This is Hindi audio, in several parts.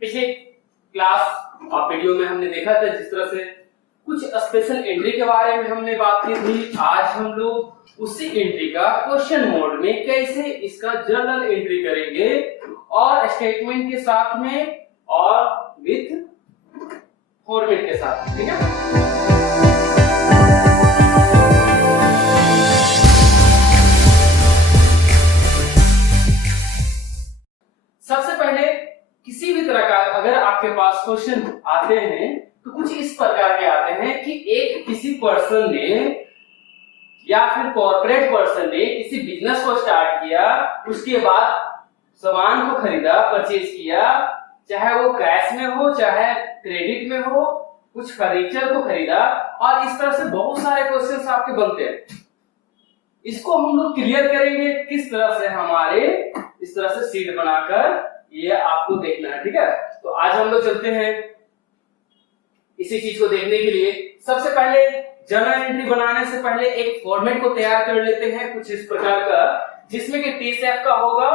पिछले क्लास और वीडियो में हमने देखा था जिस तरह से कुछ स्पेशल एंट्री के बारे में हमने बात की थी। आज हम लोग उसी एंट्री का क्वेश्चन मोड में कैसे इसका जर्नल एंट्री करेंगे और स्टेटमेंट के साथ में और विथ फॉर्मेट के साथ, ठीक है। सबसे पहले किसी भी तरह का अगर आपके पास क्वेश्चन आते हैं तो कुछ इस प्रकार के आते हैं कि एक किसी पर्सन ने या फिर कॉर्पोरेट पर्सन ने किसी बिजनेस को स्टार्ट किया, उसके बाद सामान को खरीदा, परचेज किया, चाहे वो कैश में हो चाहे क्रेडिट में हो, कुछ फर्नीचर को खरीदा और इस तरह से बहुत सारे क्वेश्चंस आपके बनते हैं। इसको हम लोग क्लियर करेंगे किस तरह से हमारे इस तरह से सीट बनाकर, ये आपको देखना है, ठीक है। तो आज हम लोग चलते हैं इसी चीज को देखने के लिए। सबसे पहले जर्नल एंट्री बनाने से पहले एक फॉर्मेट को तैयार कर लेते हैं कुछ इस प्रकार का, जिसमें कि टी शेप का होगा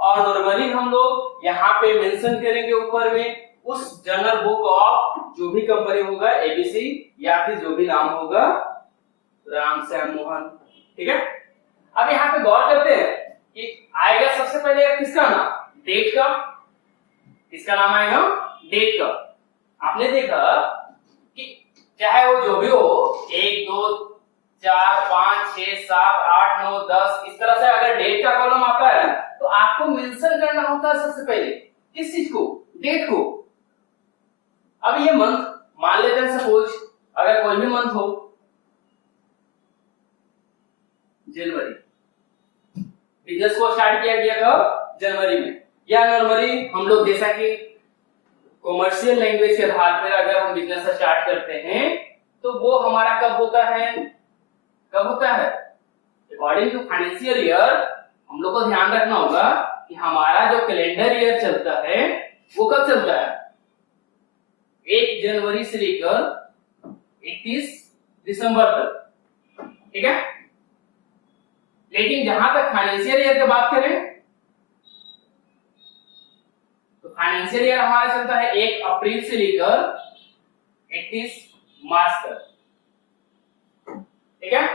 और नॉर्मली हम लोग यहाँ पे मेंशन करेंगे ऊपर में उस जर्नल बुक ऑफ जो भी कंपनी होगा, एबीसी या फिर जो भी नाम होगा, राम श्याम मोहन, ठीक है। अब यहाँ पे गौर करते हैं कि आएगा सबसे पहले किसका नाम, डेट का, किसका नाम आएगा, डेट का। आपने देखा कि चाहे वो जो भी हो 1 2 4 5 6 7 8 9 10 इस तरह से अगर डेट का कॉलम आता है तो आपको मेंशन करना होता है सबसे पहले किस चीज को, डेट को। अब ये मंथ मान लेते हैं, सपोज अगर कोई भी मंथ हो, जनवरी, बिजनेस को स्टार्ट किया गया कब, जनवरी में। या नॉर्मली हम लोग जैसा कि कॉमर्शियल लैंग्वेज के आधार पर अगर हम बिजनेस स्टार्ट करते हैं तो वो हमारा कब होता है, कब होता है, अकॉर्डिंग टू फाइनेंशियल ईयर। हम लोग को ध्यान रखना होगा कि हमारा जो कैलेंडर ईयर चलता है वो कब चलता है, 1 जनवरी से लेकर 31 दिसंबर तक, ठीक है। लेकिन जहां तक फाइनेंशियल ईयर की बात करें तो फाइनेंशियल ईयर हमारा चलता है 1 अप्रैल से लेकर 31 मार्च तक, ठीक है,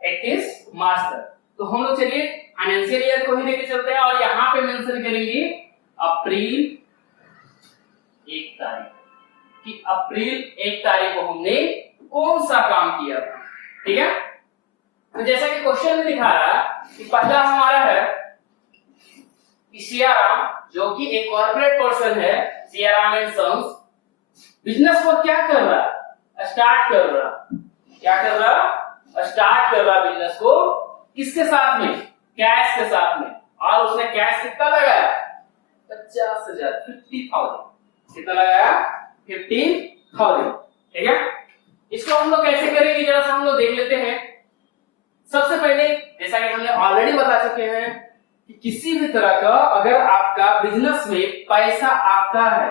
31 मार्च तक। तो हम लोग चलिए फाइनेंशियल ईयर को ही लेके चलते हैं और यहाँ पे मेंशन करेंगे अप्रैल 1 तारीख कि अप्रैल 1 तारीख को हमने कौन सा काम किया था, ठीक है। तो जैसा कि क्वेश्चन में दिखा रहा है कि पहला हमारा है कि सियाराम जो कि एक कॉर्पोरेट पर्सन है, सियाराम एंड सन्स, बिजनेस को क्या कर रहा है, स्टार्ट कर रहा, क्या कर रहा, स्टार्ट कर रहा बिजनेस को, किसके साथ में, कैश के साथ में। और उसने कैश कितना लगाया, 50,000, 50,000, कितना लगाया, 50,000, ठीक है। इसको हम लोग कैसे करेंगे जरा सा हम लोग देख लेते हैं। सबसे पहले जैसा कि हमने ऑलरेडी बता चुके हैं कि किसी भी तरह का अगर आपका बिजनेस में पैसा आता है,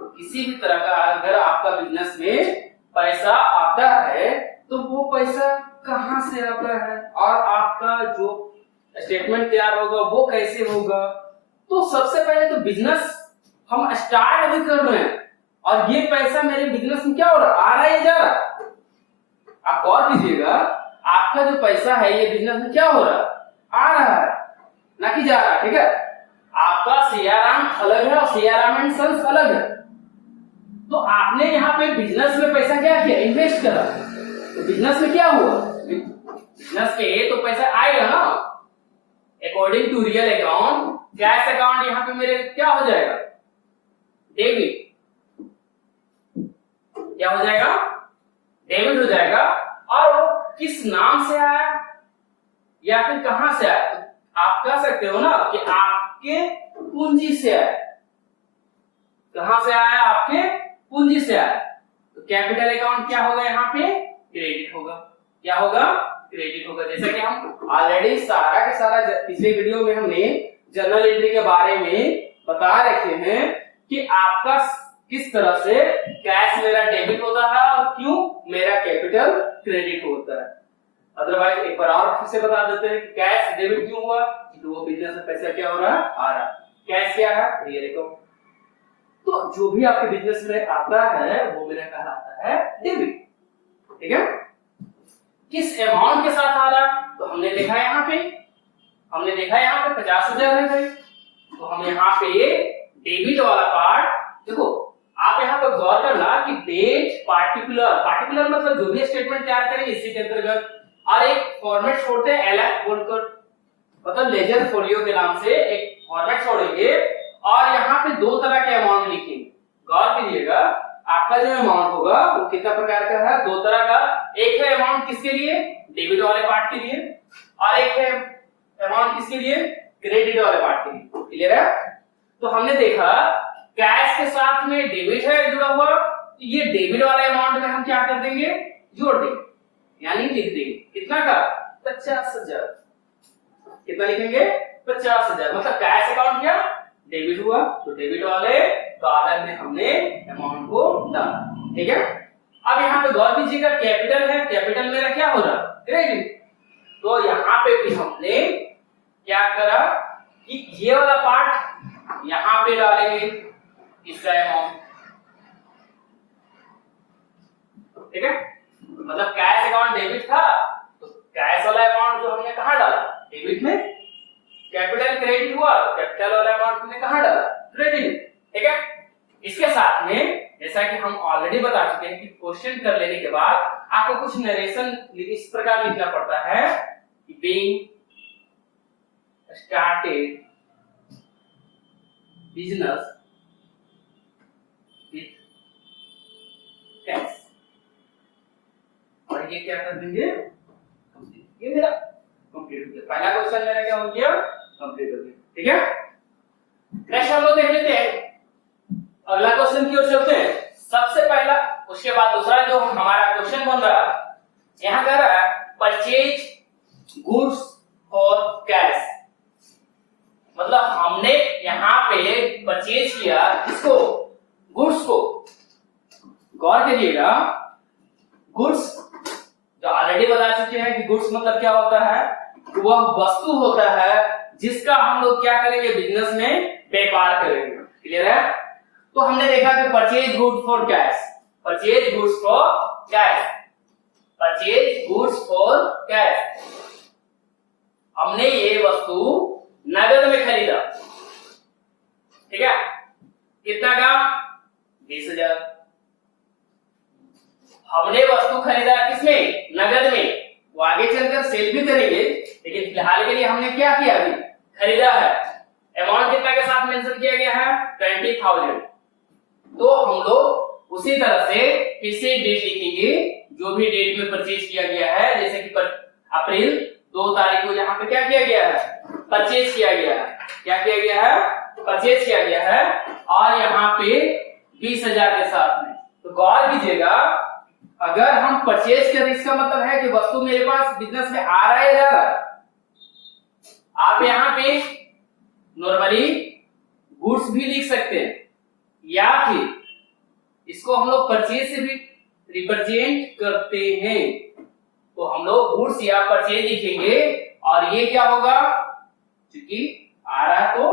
किसी भी तरह का अगर आपका बिजनेस में पैसा आता है तो वो पैसा कहां से आता है और आपका जो स्टेटमेंट तैयार होगा वो कैसे होगा। तो सबसे पहले तो बिजनेस हम स्टार्ट अभी कर रहे हैं और ये पैसा मेरे बिजनेस में क्या हो रहा है, आ रहा है या जा रहा है। आप गौर कीजिएगा, आपका जो पैसा है ये बिजनेस में क्या हो रहा है, आ रहा है, ना कि जा रहा है, ठीक है। आपका सियाराम अलग है और सियाराम एंड सन्स अलग है। तो आपने यहाँ पे बिजनेस में पैसा क्या किया, इन्वेस्ट करा, तो बिजनेस में क्या हुआ, बिजनेस में तो पैसा आएगा ना। According to real account, cash account यहाँ पे मेरे क्या हो जाएगा, डेबिट, क्या हो जाएगा, डेबिट हो जाएगा। और वो किस नाम से आया या फिर कहां से आया, तो आप कह सकते हो ना कि आपके पूंजी से आया। कहां से आया, आपके पूंजी से आया। तो कैपिटल अकाउंट क्या होगा, यहाँ पे क्रेडिट होगा, क्या होगा, क्रेडिट होगा। जैसा कि हम ऑलरेडी सारा के सारा पिछले वीडियो में हमने जर्नल एंट्री के बारे में बता रखे हैं कि आपका किस तरह से कैश मेरा डेबिट होता है और क्यों मेरा कैपिटल क्रेडिट होता है। अदरवाइज एक बार और फिर से बता देते हैं कि कैश डेबिट क्यों हुआ, तो वो बिजनेस में पैसा क्या हो रहा है, आ रहा है। कैश क्या है, रियल अकाउंट, तो जो भी आपके बिजनेस में आता है वो मेरा कहलाता है डेबिट। ठीक है, किस अमाउंट के साथ आ रहा, तो हमने देखा यहाँ पे 50,000 है भाई, तो हम यहाँ पे डेबिट वाला पार्ट देखो। आप यहाँ पर गौर करना कि डेट पार्टिकुलर मतलब जो भी स्टेटमेंट तैयार करेंगे इसी के अंतर्गत, और एक फॉर्मेट छोड़ते हैं एलएफ बोलकर, मतलब लेजर फोलियो के नाम से एक फॉर्मेट छोड़ेंगे और यहाँ पे दो तरह के अमाउंट लिखेंगे। गौर कीजिएगा, आपका जो अमाउंट होगा वो कितना प्रकार का है, दो तरह का। एक है अमाउंट किसके लिए, डेबिट वाले पार्ट के लिए, और एक है अमाउंट किसके लिए, क्रेडिट वाले पार्ट के लिए। क्लियर है? तो हमने देखा कैश के साथ में डेबिट है जुड़ा हुआ, तो ये डेबिट वाले अमाउंट में हम क्या कर देंगे, जोड़ देंगे, यानी लिख देंगे कितना का, 50,000। कितना लिखेंगे, 50,000। मतलब कैश अकाउंट क्या डेबिट हुआ, तो डेबिट वाले कॉलम में हमने अमाउंट को डाला। ठीक है, अब यहाँ पे गौर कीजिएगा कैपिटल है, कैपिटल मेरा क्या हो रहा, क्रेडिट। तो यहाँ पे भी हमने क्या करा कि ये वाला पार्ट यहाँ पे डालेंगे इसका अमाउंट। ठीक है, मतलब कैश अकाउंट डेबिट था तो कैश वाला अमाउंट जो हमने कहाँ डाला, डेबिट में। कैपिटल क्रेडिट हुआ तो कैपिटल वाला अमाउंट हमने कहाँ डाला, क्रेडिट। ठीक है, इसके साथ में जैसा कि हम ऑलरेडी बता चुके हैं कि क्वेश्चन कर लेने के बाद आपको कुछ नरेशन इस प्रकार लिखना पड़ता है कि being started business with cash, और ये क्या कर देंगे, ये मेरा कंप्लीट हो गया। पहला क्वेश्चन मेरा क्या हो गया, कंप्लीट हो गया। ठीक है, नेक्स्ट हम लोग देख लेते हैं अगला क्वेश्चन की ओर चलते हैं। सबसे पहला, उसके बाद दूसरा जो हमारा क्वेश्चन बन रहा है, यहाँ कह रहा है परचेज गुड्स और कैश। मतलब हमने यहाँ पे परचेज किया किसको, गुड्स को। गौर करिएगा, गुड्स जो ऑलरेडी बता चुके हैं कि गुड्स मतलब क्या होता है, वह वस्तु होता है जिसका हम लोग क्या करेंगे, बिजनेस में व्यापार करेंगे। क्लियर है? तो हमने देखा कि purchase goods for cash, purchase goods for cash, purchase goods for cash. हमने ये वस्तु नगद में खरीदा। ठीक है, कितना का, 20,000। हमने वस्तु खरीदा किसमें, नगद में। वो आगे चलकर सेल भी करेंगे, लेकिन फिलहाल के लिए हमने क्या किया, अभी खरीदा है। अमाउंट कितना के साथ मेंशन किया गया है, 20,000। तो हम लोग उसी तरह से फिर से डेट लिखेंगे, जो भी डेट में परचेज किया गया है। जैसे कि अप्रैल 2 तारीख को यहाँ पे क्या किया गया है, परचेज किया गया है। क्या किया गया है, परचेज किया गया है, और यहाँ पे 20,000 के साथ में। तो गौर कीजिएगा, अगर हम परचेज कर, इसका मतलब है कि वस्तु मेरे पास बिजनेस में आ रहा है, जा रहा है। आप यहाँ पे नॉर्मली गुड्स भी लिख सकते हैं, या फिर इसको हम लोग परचेज से भी रिप्रेजेंट करते हैं। तो हम लोग गुड्स या परचेज लिखेंगे, और ये क्या होगा, क्योंकि आ रहा है तो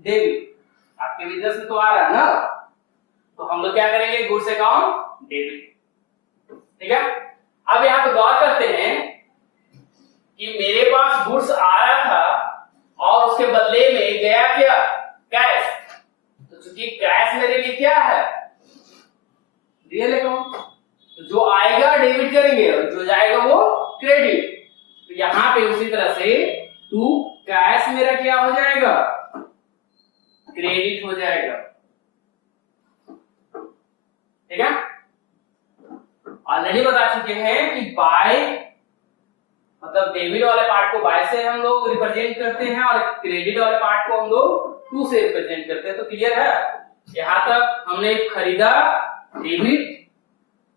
डेबिट, आपके बिजनेस में तो आ रहा है ना, तो हम लोग क्या करेंगे, गुड्स अकाउंट डेबिट। ठीक है, अब यहाँ पे गौर करते हैं कि मेरे पास गुड्स आ रहा था और उसके बदले में गया क्या, कैश। तो चूंकि कैश मेरे लिए क्या है, रियल अकाउंट, तो जो आएगा डेबिट करेंगे और जो जाएगा वो क्रेडिट। तो यहाँ पे उसी तरह से टू कैश मेरा क्या हो जाएगा, क्रेडिट हो जाएगा। ठीक है, ऑलरेडी बता चुके हैं कि बाय मतलब डेबिट वाले पार्ट को बाय से हम लोग रिप्रेजेंट करते हैं, और क्रेडिट वाले पार्ट को हम लोग टू से रिप्रेजेंट करते हैं। तो क्लियर है, यहां तक हमने खरीदा डेबिट,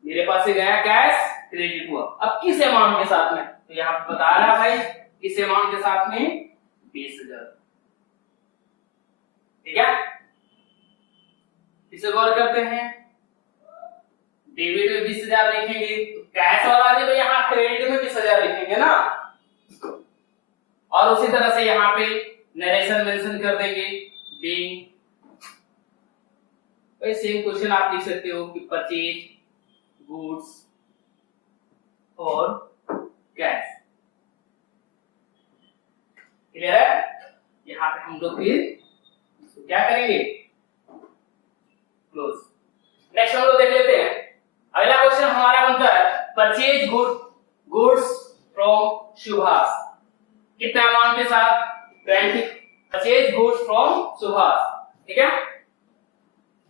मेरे पास से गया कैश, क्रेडिट हुआ। अब किस अमाउंट के साथ में, तो यहाँ बता रहा भाई किस अमाउंट के साथ में, 20,000। ठीक है, इसे गौर करते हैं, डेबिट में 20,000 लिखेंगे, तो कैश वाला भी तो यहाँ क्रेडिट में 20,000 लिखेंगे ना, और उसी तरह से यहाँ पे नरेशन मेंशन कर देंगे, बीइंग वही सेम क्वेश्चन आप लिख सकते हो कि परचेज गुड्स और कैश। क्लियर है? यहाँ पे हम लोग फिर क्या करेंगे, क्लोज। नेक्स्ट हम लोग देख लेते हैं। अगला क्वेश्चन हमारा बनता है परचेज गुड्स फ्रॉम सुभाष। कितना अमाउंट के साथ? 20। परचेज गुड्स फ्रॉम सुभाष, ठीक है,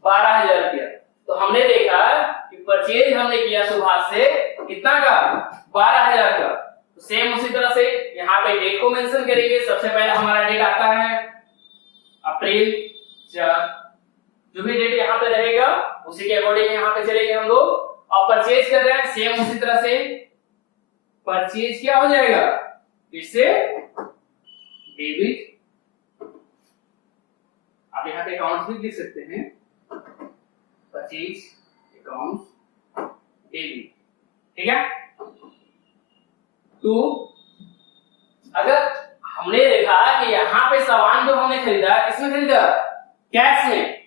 12,000 रुपया। तो हमने देखा कि परचेज हमने किया सुभाष से कितना का, 12,000 का। तो सेम उसी तरह से यहाँ पे डेट को मेंशन करेंगे। सबसे पहले हमारा डेट आता है अप्रैल 4, जो भी डेट यहाँ पे रहेगा उसी के अकॉर्डिंग यहाँ पे चलेंगे हम लोग। और परचेज कर रहे हैं सेम उसी तरह से, परचेज क्या हो जाएगा फिर से डेबिट। आप यहाँ पे अकाउंट भी लिख सकते हैं, परचेज अकाउंट डेबिट, ठीक है। तो अगर हमने देखा कि यहाँ पे सामान जो हमने खरीदा किसमें खरीदा, कैश में,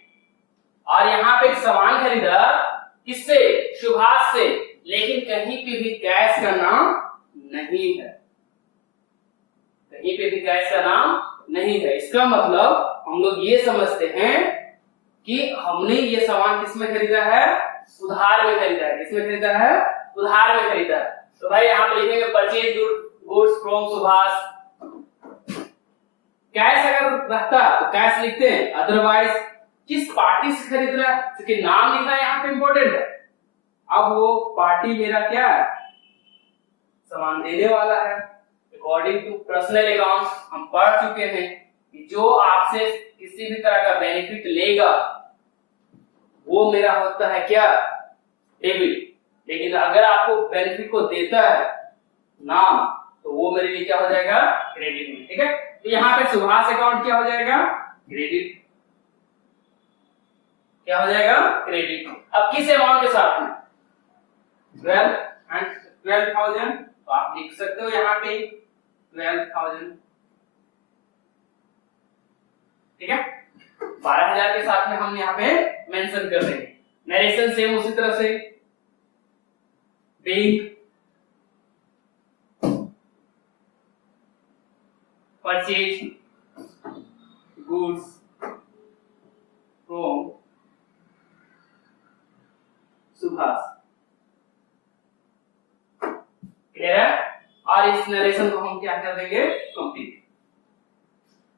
और यहाँ पे सामान खरीदा किससे, सुभाष से, लेकिन कहीं पे भी कैश का नाम नहीं है, कहीं पे भी कैश का नाम नहीं है। इसका मतलब हम लोग ये समझते हैं कि हमने ये सामान किसमें खरीदा है, उधार में खरीदा है। किसमें खरीदा है, उधार में खरीदा है। तो भाई यहाँ पे लिखेंगे purchase goods from Subhash. Cash अगर रहता तो कैश लिखते हैं, अदरवाइज किस पार्टी से खरीद रहा है, क्योंकि नाम लिखना यहाँ पे इंपॉर्टेंट है। अब वो पार्टी मेरा क्या है, सामान देने वाला है। अकॉर्डिंग टू पर्सनल अकाउंट हम पढ़ चुके हैं कि जो आपसे किसी भी तरह का बेनिफिट लेगा वो मेरा होता है क्या, डेबिट। लेकिन अगर आपको बेनिफिट को देता है नाम, तो वो मेरे लिए क्या हो जाएगा, क्रेडिट में, ठीक है। तो यहाँ पे सुभाष अकाउंट क्या हो जाएगा, क्रेडिट, क्या हो जाएगा, क्रेडिट। अब किस अमाउंट के साथ में, 12,000, तो आप लिख सकते हो यहाँ पे 12,000, ठीक है। 12,000 के साथ में हम यहाँ पे मेंशन कर देंगे। नरेशन सेम उसी तरह से, bank purchase goods from Subhash, clear है। और इस नरेशन को हम क्या कर देंगे, कंप्लीट।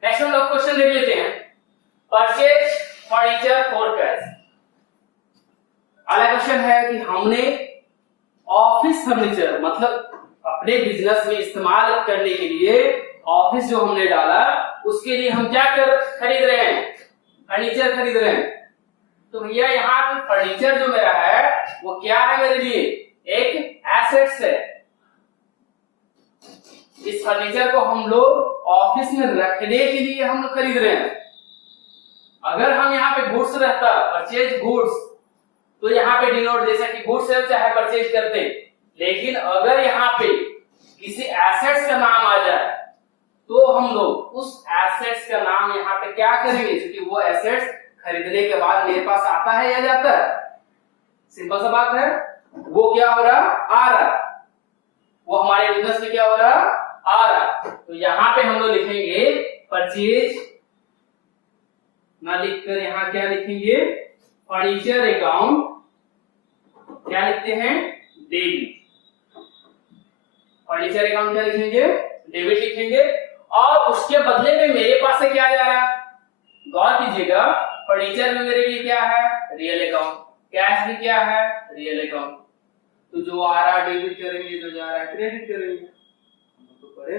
नेक्स्ट हम लोग क्वेश्चन देख लेते हैं, परचेज फर्नीचर फॉर कैश। अगला क्वेश्चन है कि हमने ऑफिस फर्नीचर, मतलब अपने बिजनेस में इस्तेमाल करने के लिए ऑफिस जो हमने डाला उसके लिए हम क्या खरीद रहे हैं, फर्नीचर खरीद रहे हैं। तो भैया यहाँ पे फर्नीचर जो मेरा है वो क्या है, मेरे लिए एक एसेट्स है। इस फर्नीचर को हम लोग ऑफिस में रखने के लिए हम लोग खरीद रहे हैं। अगर हम यहाँ पे गुड्स रहता, परचेज गुड्स, तो यहाँ पे डिनोट जैसा कि गुड्स है चाहे परचेज करते, लेकिन अगर यहाँ पे किसी एसेट्स का नाम आ जाए तो हम लोग उस एसेट्स का नाम यहाँ पे क्या करेंगे, क्योंकि वो एसेट्स खरीदने के बाद मेरे पास आता है या जाता है, सिंपल सा बात है। वो क्या हो रहा, आ रहा, वो हमारे बिजनेस में क्या हो रहा, आ रहा। तो यहाँ पे हम लोग लिखेंगे परचेज, ना लिखकर यहाँ क्या लिखेंगे, फर्नीचर अकाउंट, क्या लिखते हैं, डेबिट। फर्नीचर अकाउंट क्या लिखेंगे, डेबिट लिखेंगे। और उसके बदले में मेरे पास से क्या जा रहा है, गौर कीजिएगा, फर्नीचर में मेरे लिए क्या है, रियल अकाउंट, कैश भी क्या है, रियल अकाउंट। तो जो आ रहा है डेबिट करेंगे, जो जा रहा है क्रेडिट करेंगे, तो पढ़े।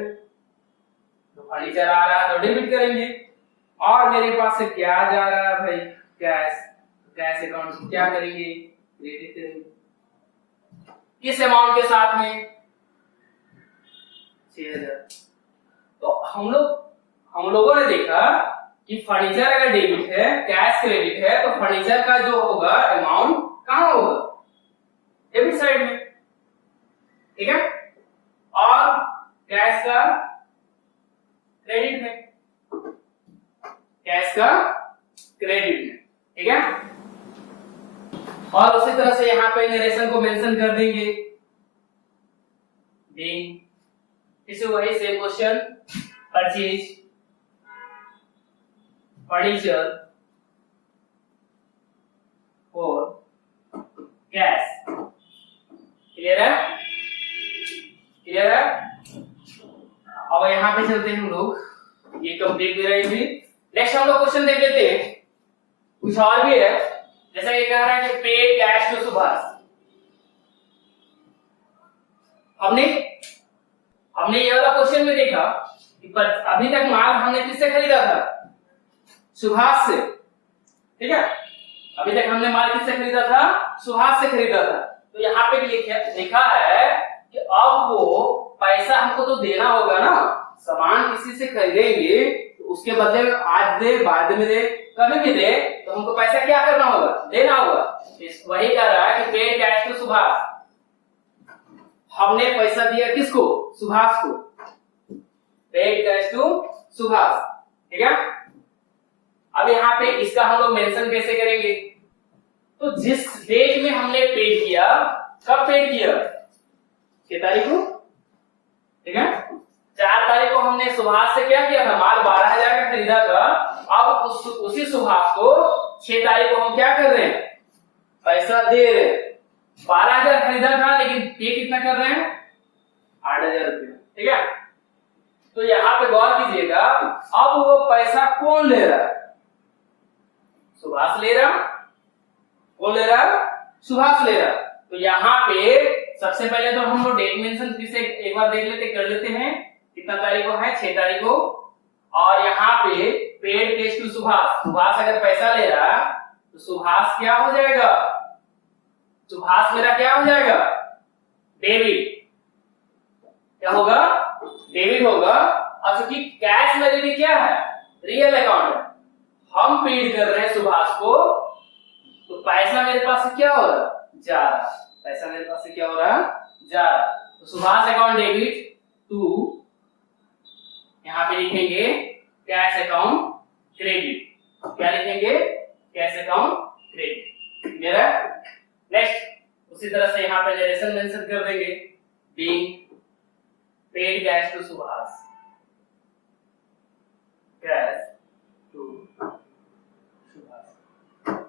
तो फर्नीचर आ रहा है तो डेबिट करेंगे, और मेरे पास से क्या जा रहा है भाई, कैश, कैश अकाउंट से क्या करेंगे, क्रेडिट करेंगे। किस अमाउंट के साथ में, 6,000। तो हम लोगों ने देखा कि फर्नीचर अगर डेबिट है, कैश क्रेडिट है, तो फर्नीचर का जो होगा अमाउंट कहाँ होगा, डेबिट साइड में, ठीक है, और कैश का क्रेडिट में, कैश का क्रेडिट में, ठीक है। और उसी तरह से यहाँ पे नरेशन को मेंशन कर देंगे being, इसे वही same question, purchase furniture for cash. Clear है? क्लियर है? अब यहाँ पे चलते हैं हम लोग, ये कंप्लीट भी रहेगी। नेक्स्ट हम लोग क्वेश्चन देख लेते हैं, कुछ और भी है। जैसा ये कह रहा है कि पेड कैश टू सुभाष। हमने ये वाला क्वेश्चन में देखा कि अभी तक माल हमने किससे खरीदा था? सुभाष से। ठीक है, अभी तक हमने माल किससे खरीदा था? सुभाष से खरीदा था। तो यहाँ पे लिखा है कि अब वो पैसा हमको तो देना होगा ना, सामान किसी से खरीदेंगे तो उसके बदले में आज दे, बाद में दे, कभी भी दे, तो हमको पैसा क्या करना होगा? देना होगा। वही कह रहा है कि पेड कैश टू सुभाष। हमने पैसा दिया किसको? सुभाष को। Paid cash to Subhash. ठीक है, अब यहाँ पे इसका हम लोग मेंशन कैसे करेंगे? तो जिस डेट में हमने पेड किया, कब पेड किया? 6 तारीख को। ठीक है, 4 तारीख को हमने सुभाष से क्या किया था? माल 12,000 का खरीदा था। अब उसी सुभाष को 6 तारीख को हम क्या कर रहे हैं? पैसा दे रहे हैं। 12,000 खरीदा था, लेकिन पे कितना कर रहे हैं? 8,000 रुपये। ठीक है, तो यहाँ पे गौर कीजिएगा, अब वो पैसा कौन ले रहा है? सुभाष ले रहा। कौन ले रहा? सुभाष ले रहा। तो यहाँ पे सबसे पहले तो हम लोग डेट मेंशन फिर से एक बार देख लेते, कर लेते हैं। कितना तारीख को है? 6 तारीख को। और यहाँ पे paid cash to Subhash. Subhash अगर पैसा ले रहा तो सुभाष क्या हो जाएगा? सुभाष मेरा क्या हो जाएगा? डेबिट। क्या होगा? डेबिट होगा। और क्योंकि कैश मेरे लिए क्या है? रियल अकाउंट है। हम पेड कर रहे हैं सुभाष को, तो पैसा मेरे पास से क्या हो रहा? जा रहा। पैसा मेरे पास से क्या हो रहा? जा रहा। तो सुभाष अकाउंट डेबिट टू, यहाँ पे लिखेंगे कैश अकाउंट क्रेडिट। क्या लिखेंगे? Cash account credit. क्लियर है? नेक्स्ट उसी तरह से यहाँ पे नरेशन मेंशन कर देंगे, being paid cash to Subhash. Cash to Subhash.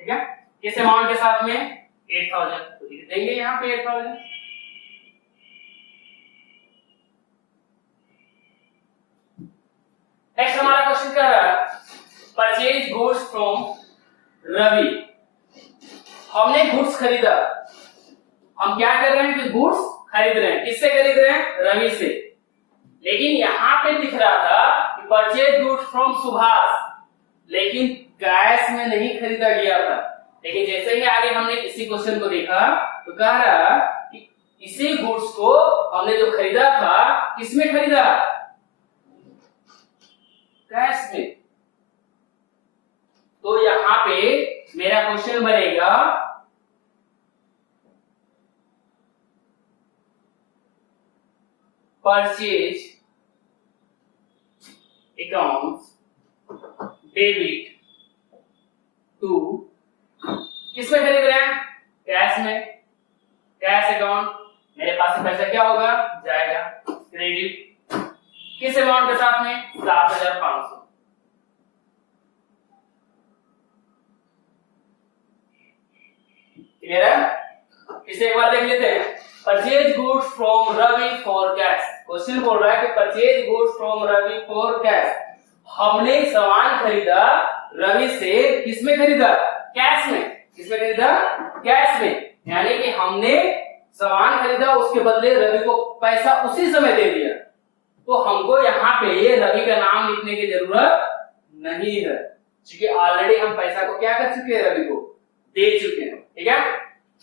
ठीक है, किस अमाउंट के साथ में? 8,000। तो लिख देंगे यहाँ पे 8,000। नेक्स्ट हमारा क्वेश्चन क्या है? Purchase goods from Ravi. हमने गुड्स खरीदा। हम क्या कर रहे हैं कि गुड्स खरीद रहे हैं। किससे खरीद रहे हैं? रवि से। लेकिन यहाँ पे दिख रहा था कि परचेज गुड्स फ्रॉम सुभाष, लेकिन कैश में नहीं खरीदा गया था। लेकिन जैसे ही आगे हमने इसी क्वेश्चन को देखा तो कह रहा कि इसी गुड्स को हमने जो खरीदा था, किसमें खरीदा? कैश में। तो यहाँ पे मेरा क्वेश्चन बनेगा परचेज अकाउंट डेबिट टू, किसमें खरीद रहे हैं? कैश में। कैश अकाउंट, मेरे पास से पैसा क्या होगा? जाएगा। क्रेडिट किस अमाउंट के साथ में? 7,500। क्लियर है? इसे एक बार देख लेते हैं। Purchase goods from Ravi for cash. Question बोल रहा है कि purchase goods from Ravi for cash. हमने सामान खरीदा रवि से। किसमें खरीदा? कैश में। किसमें खरीदा? कैश में। यानी कि हमने सामान खरीदा, उसके बदले रवि को पैसा उसी समय दे दिया। तो हमको यहाँ पे रवि का नाम लिखने की जरूरत नहीं है, क्योंकि ऑलरेडी हम पैसा को क्या कर चुके हैं? रवि को दे चुके हैं। ठीक है,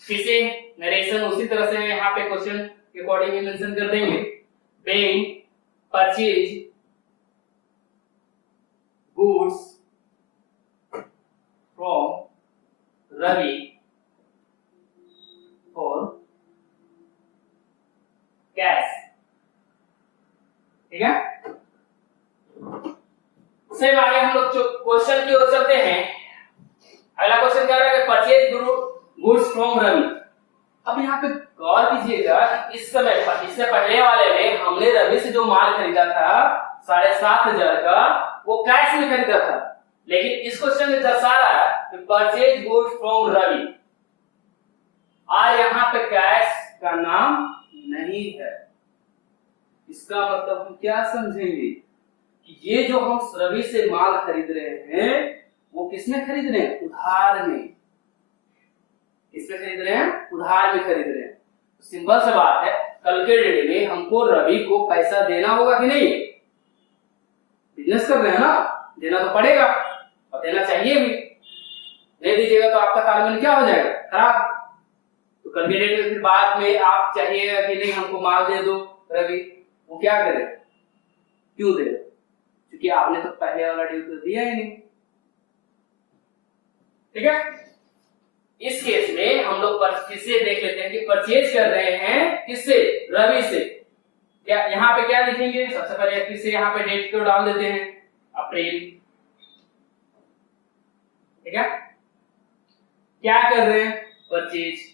फिर से नरेशन उसी तरह से यहाँ पे क्वेश्चन के अकॉर्डिंग मेंशन कर देंगे। Being purchase goods from Ravi for cash. ठीक है, सेम आगे हम लोग क्वेश्चन की ओर चलते हैं। अगला क्वेश्चन क्या है? Purchase goods from Ravi. अब यहाँ पे गौर कीजिएगा, इस समय इससे पहले वाले में हमने रवि से जो माल खरीदा था 7,500 का, वो कैश में खरीदा था, लेकिन इस क्वेश्चन में दर्शा रहा है कि परचेज गुड्स फ्रॉम रवि, और यहाँ पे कैश का नाम नहीं है। इसका मतलब हम क्या समझेंगे कि ये जो हम रवि से माल खरीद रहे हैं वो किसमें खरीद रहे हैं? उधार में। किसमें खरीद रहे हैं? उधार में खरीद रहे हैं। तो सिंपल सी बात है, कल के डेट में हमको रवि को पैसा देना होगा कि नहीं? बिजनेस कर रहे हैं ना, देना तो पड़ेगा और देना चाहिए भी। नहीं दीजिएगा तो आपका तालमेल क्या हो जाएगा? खराब। तो कल के डेट में फिर बाद में आप चाहिएगा कि नहीं हमको माल दे दो रवि, वो क्या करे? क्यों दे? क्योंकि आपने तो पहले वाला डील तो दिया ही नहीं। ठीक है, इस केस में हम लोग फिर से देख लेते हैं कि परचेज कर रहे हैं किससे? रवि से। क्या यहाँ पे क्या लिखेंगे? सबसे पहले फिर से यहाँ पे डेट को डाल देते हैं, अप्रैल। ठीक है, क्या कर रहे हैं? परचेज।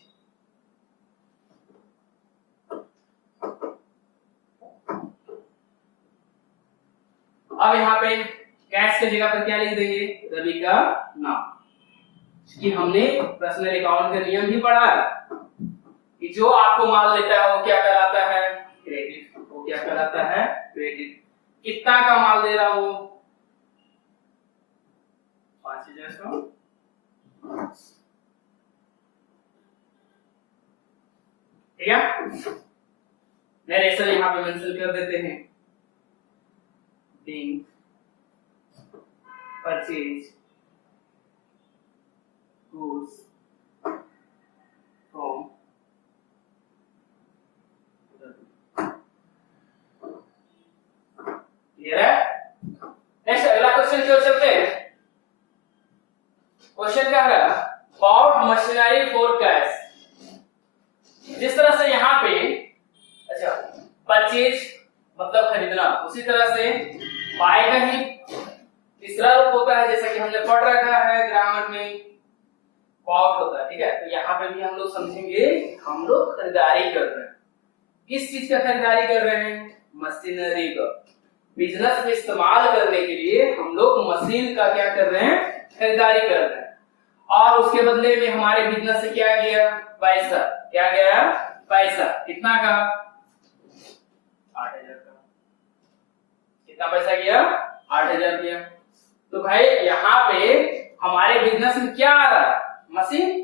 अब यहाँ पे कैश की जगह पर क्या लिख देंगे? रवि का नाम। कि हमने पर्सनल अकाउंट का नियम भी पढ़ा है कि जो आपको माल देता है वो क्या कहलाता है? क्रेडिट। वो क्या कहलाता है? क्रेडिट। कितना का माल दे रहा हूं? 5,000 का। ठीक है, नरेशन यहाँ पे मेंशन कर देते हैं, being purchased goods from clear है? नेक्स्ट अगला क्वेश्चन की ओर चलते हैं। क्वेश्चन क्या है? Bought machinery for cash. जिस तरह से यहाँ पे अच्छा परचेज मतलब खरीदना, उसी तरह से बाय का ही तीसरा रूप होता है, जैसा कि हमने पढ़ रखा है ग्रामर में, बॉट होता है। ठीक है, तो यहाँ पे भी हम लोग समझेंगे हम लोग खरीदारी कर रहे हैं। किस चीज का खरीदारी कर रहे हैं? मशीनरी का। बिजनेस में इस्तेमाल करने के लिए हम लोग मशीन का क्या कर रहे हैं? खरीदारी कर रहे हैं। और उसके बदले में हमारे बिजनेस से क्या गया? पैसा। क्या गया? पैसा। कितना का? 8,000 का। कितना पैसा गया? 8,000 गया। तो भाई यहाँ पे हमारे बिजनेस में क्या आ रहा है? मशीन।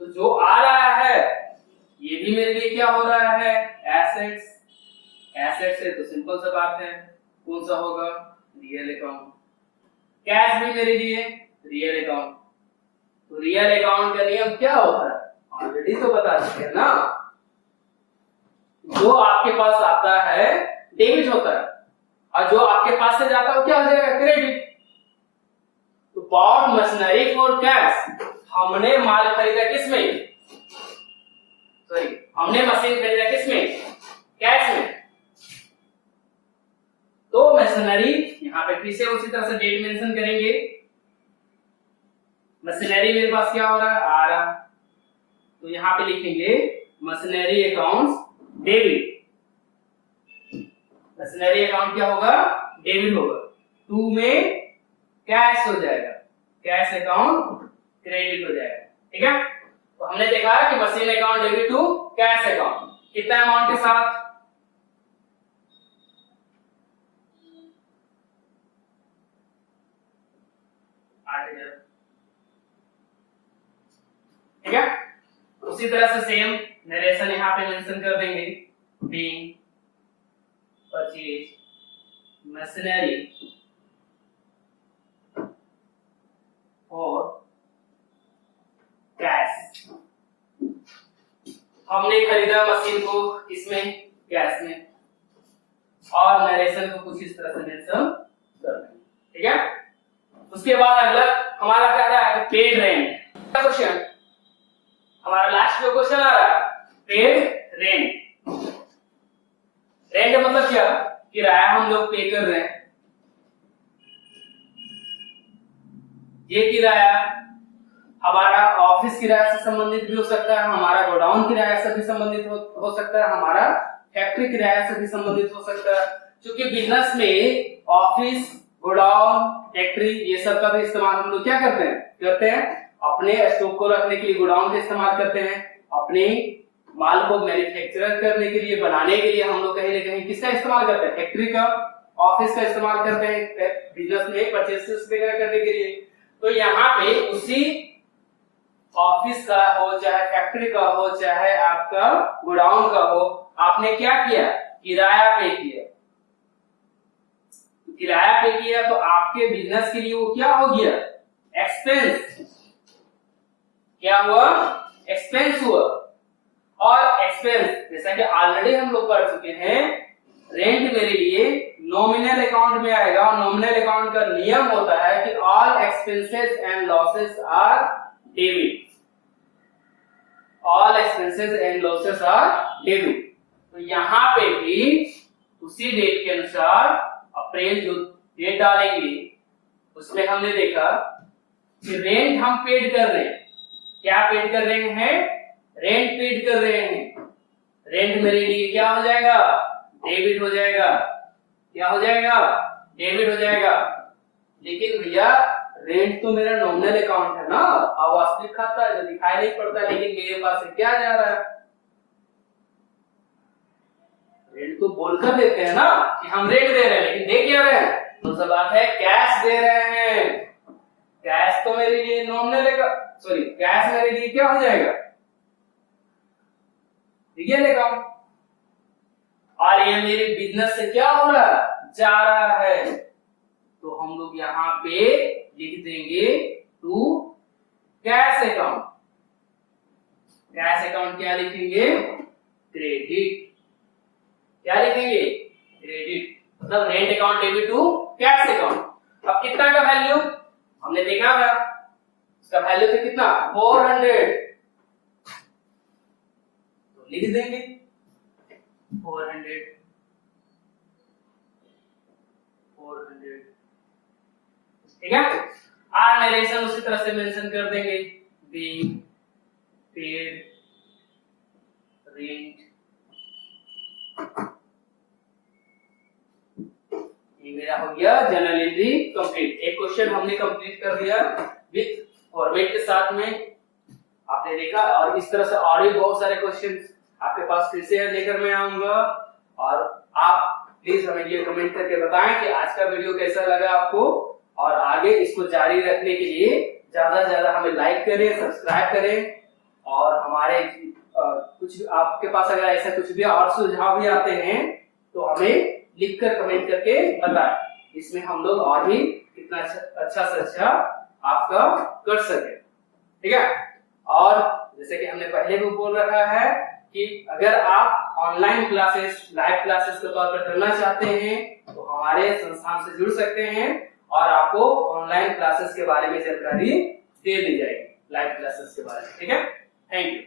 तो जो आ रहा है ये भी मेरे लिए क्या हो रहा है? एसेट्स। एसेट्स है तो सिंपल सा बात है, कौन सा होगा? Real account. कैश भी मेरे लिए रियल अकाउंट। तो रियल अकाउंट का नियम क्या होता है? ऑलरेडी तो बता चुके हैं ना, जो आपके पास आता है डेबिट होता है और जो आपके पास से जाता है वो क्या हो जाएगा? क्रेडिट। तो बॉट मशीनरी फॉर कैश, हमने माल खरीदा किसमें? सॉरी, हमने मशीन खरीदा किसमें? कैश में। तो मशीनरी यहाँ पे फिर से उसी तरह से डेट मेंशन करेंगे। मशीनरी मेरे पास क्या हो रहा है? आ रहा। तो यहाँ पे लिखेंगे machinery accounts debit. Machinery account क्या होगा? डेबिट होगा। 2 में कैश हो जाएगा, कैश अकाउंट क्रेडिट हो जाएगा। ठीक है, तो हमने देखा कि machine account debit to cash account. कितना अमाउंट के साथ? 8,000। ठीक है, उसी तरह से सेम नरेशन यहाँ पे मेंशन कर देंगे, बीइंग परचेज मशीनरी और कैश। हमने खरीदा मशीन को किसमें? कैश में। और नरेशन को कुछ इस तरह से मेंशन कर देंगे। ठीक है, उसके बाद अगला हमारा क्या रहा है? Paid rent. क्वेश्चन हमारा लास्ट जो क्वेश्चन आ रहा है, पेड रेंट। रेंट मतलब क्या? किराया हम लोग पे कर रहे हैं। ये किराया हमारा ऑफिस किराया से संबंधित भी हो सकता है, हमारा गोडाउन किराया से भी संबंधित हो सकता है, हमारा फैक्ट्री किराया से भी संबंधित हो सकता है। क्योंकि बिजनेस में ऑफिस, गोडाउन, फैक्ट्री ये सब का भी इस्तेमाल हम लोग क्या करते हैं अपने स्टॉक को रखने के लिए गोडाउन का इस्तेमाल करते हैं, अपने माल को मैन्युफैक्चर करने के लिए, बनाने के लिए हम लोग कहीं ना कहीं किसका इस्तेमाल करते हैं, फैक्ट्री का, ऑफिस का इस्तेमाल करते हैं बिजनेस में परचेसेस वगैरह करने के लिए। तो यहाँ पे उसी ऑफिस का हो, चाहे फैक्ट्री का हो, चाहे आपका गोडाउन का हो, आपने क्या किया, किराया पे किया। किराया पे किया तो आपके बिजनेस के लिए वो क्या हो गया, एक्सपेंस। क्या हुआ, एक्सपेंस हुआ। और एक्सपेंस जैसा कि ऑलरेडी हम लोग कर चुके हैं, रेंट मेरे लिए नॉमिनल अकाउंट में आएगा। और नॉमिनल अकाउंट का नियम होता है कि all expenses and losses are debit. All expenses and losses are debit. तो यहाँ पे भी उसी डेट के अनुसार अप्रैल जो डेट डालेंगे उसमें हमने देखा कि रेंट हम पेड कर रहे हैं। क्या पेड कर रहे हैं, रेंट पेड कर रहे हैं। रेंट मेरे लिए क्या हो जाएगा, डेबिट हो जाएगा। क्या हो जाएगा, डेबिट हो जाएगा। लेकिन भैया रेंट तो मेरा नॉमिनल अकाउंट है ना, अवास्तविक खाता है जो दिखाई नहीं पड़ता, लेकिन मेरे पास से क्या जा रहा है, रेंट तो बोलकर देते हैं ना कि हम रेंट दे रहे हैं, लेकिन दे क्या रहे हैं, तो सब बात है कैश दे रहे हैं। कैश तो मेरे लिए नॉमिनल कैश मेरे लिए क्या हो जाएगा, रियल अकाउंट। और ये मेरे बिजनेस से क्या हो रहा है, जा रहा है। तो हम लोग यहाँ पे लिख देंगे to cash account. Cash account क्या लिखेंगे, क्रेडिट। क्या लिखेंगे, क्रेडिट। मतलब rent account debit to cash account. अब कितना का वैल्यू हमने देखा था, उसका वैल्यू तो कितना 400, तो लिख देंगे 400। ठीक है। आर नरेशन उसी तरह से मेंशन कर देंगे, बीइंग पेड रेंट। ये मेरा हो गया जर्नल एंट्री कंप्लीट। एक क्वेश्चन हमने कंप्लीट कर दिया विद फॉर्मेट के साथ में, आपने देखा। और इस तरह से और भी बहुत सारे क्वेश्चन आपके पास फिर से लेकर मैं आऊंगा। और आप प्लीज हमें ये कमेंट करके बताएं कि आज का वीडियो कैसा लगा आपको, और आगे इसको जारी रखने के लिए ज्यादा से ज्यादा हमें लाइक करें, सब्सक्राइब करें। और हमारे कुछ आपके पास अगर ऐसा कुछ भी और सुझाव भी आते हैं तो हमें लिखकर कमेंट करके बताएं, इसमें हम लोग और भी कितना अच्छा से अच्छा आपका कर सके। ठीक है। और जैसे कि हमने पहले भी बोल रखा है कि अगर आप ऑनलाइन क्लासेस, लाइव क्लासेस के तौर पर करना चाहते हैं तो हमारे संस्थान से जुड़ सकते हैं और आपको ऑनलाइन क्लासेस के बारे में जानकारी दे दी जाएगी, लाइव क्लासेस के बारे में। ठीक है। Thank you.